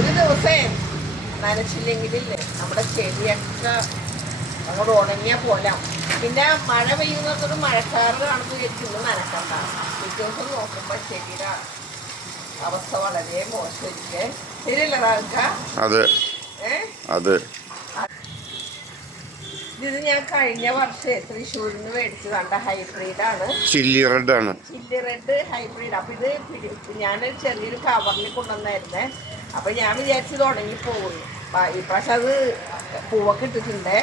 ഒരു ദിവസേ. നനച്ചില്ലെങ്കിലില്ലേ? നമ്മുടെ ചെടിയൊക്കെ അങ്ങോട്ട് ഉണങ്ങിയ പോലെ പിന്നെ മഴ പെയ്യുന്നത് മഴക്കാറ് കാണുമ്പോൾ ഇന്ന് നനക്കണ്ട. പിറ്റേ ദിവസം നോക്കുമ്പോൾ ചെടിയുടെ അവസ്ഥ വളരെ മോശമായിരിക്കേ. ശരിയല്ല അതെ. അതെ. ഇത് ഞാൻ കഴിഞ്ഞ വർഷം തൃശ്ശൂരിൽ നിന്ന് മേടിച്ചു കണ്ട ആണ് ചില്ലി റെഡ് ആണ് ചില്ലി റെഡ് ഹൈബ്രിഡ്. അപ്പൊ ഇത് ഞാൻ ചെറിയൊരു കവറിൽ കൊണ്ടുവന്നായിരുന്നേ. അപ്പൊ ഞാൻ വിചാരിച്ചു തുടങ്ങി പോകുന്നു ഇപ്രാവശ്യം അത് പൂവൊക്കെ ഇട്ടിട്ടുണ്ടേ.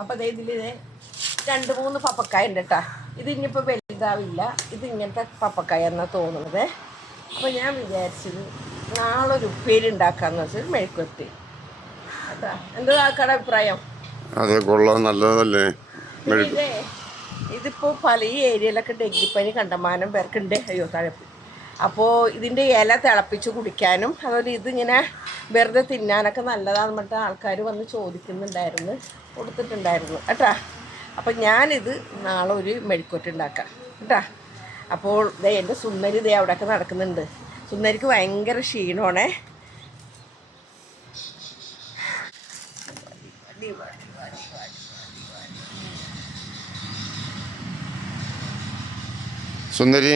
അപ്പൊ ദേ ഇതിൽ രണ്ട് മൂന്ന് പപ്പക്കായ ഉണ്ട് കേട്ടാ ഇത് ഇനിയിപ്പോ വലുതാവില്ല. ഇത് ഇങ്ങനത്തെ പപ്പക്കായ എന്നാ തോന്നുന്നത്. അപ്പോൾ ഞാൻ വിചാരിച്ചത് നാളെ ഒരു ഉപ്പേരി ഉണ്ടാക്കാന്ന് വെച്ചാൽ മെഴുക്കുവരട്ടി. കേട്ടാ എന്താ ആക്കാടെ അഭിപ്രായം? അതെ കൊള്ളാം. നല്ലതല്ലേ? ഇതിപ്പോൾ പല ഈ ഏരിയയിലൊക്കെ ഡെങ്കിപ്പനി കണ്ടമാനം പേർക്കുണ്ട്. അയ്യോ തഴപ്പ് അപ്പോൾ ഇതിന്റെ ഇല തിളപ്പിച്ച് കുടിക്കാനും അതുപോലെ ഇതിങ്ങനെ വെറുതെ തിന്നാനൊക്കെ നല്ലതാണെന്ന് പറഞ്ഞിട്ട് ആൾക്കാർ വന്ന് ചോദിക്കുന്നുണ്ടായിരുന്നു കൊടുത്തിട്ടുണ്ടായിരുന്നു. കേട്ടാ? അപ്പം ഞാനിത് നാളെ ഒരു മെഴുക്കുവറ്റ് ഉണ്ടാക്കാം. കേട്ടാ? അപ്പോൾ ദേ എന്റെ സുന്ദരി ദേ അവിടെയൊക്കെ നടക്കുന്നുണ്ട്. സുന്ദരിക്ക് ഭയങ്കര ക്ഷീണമാണേ. സുന്ദരി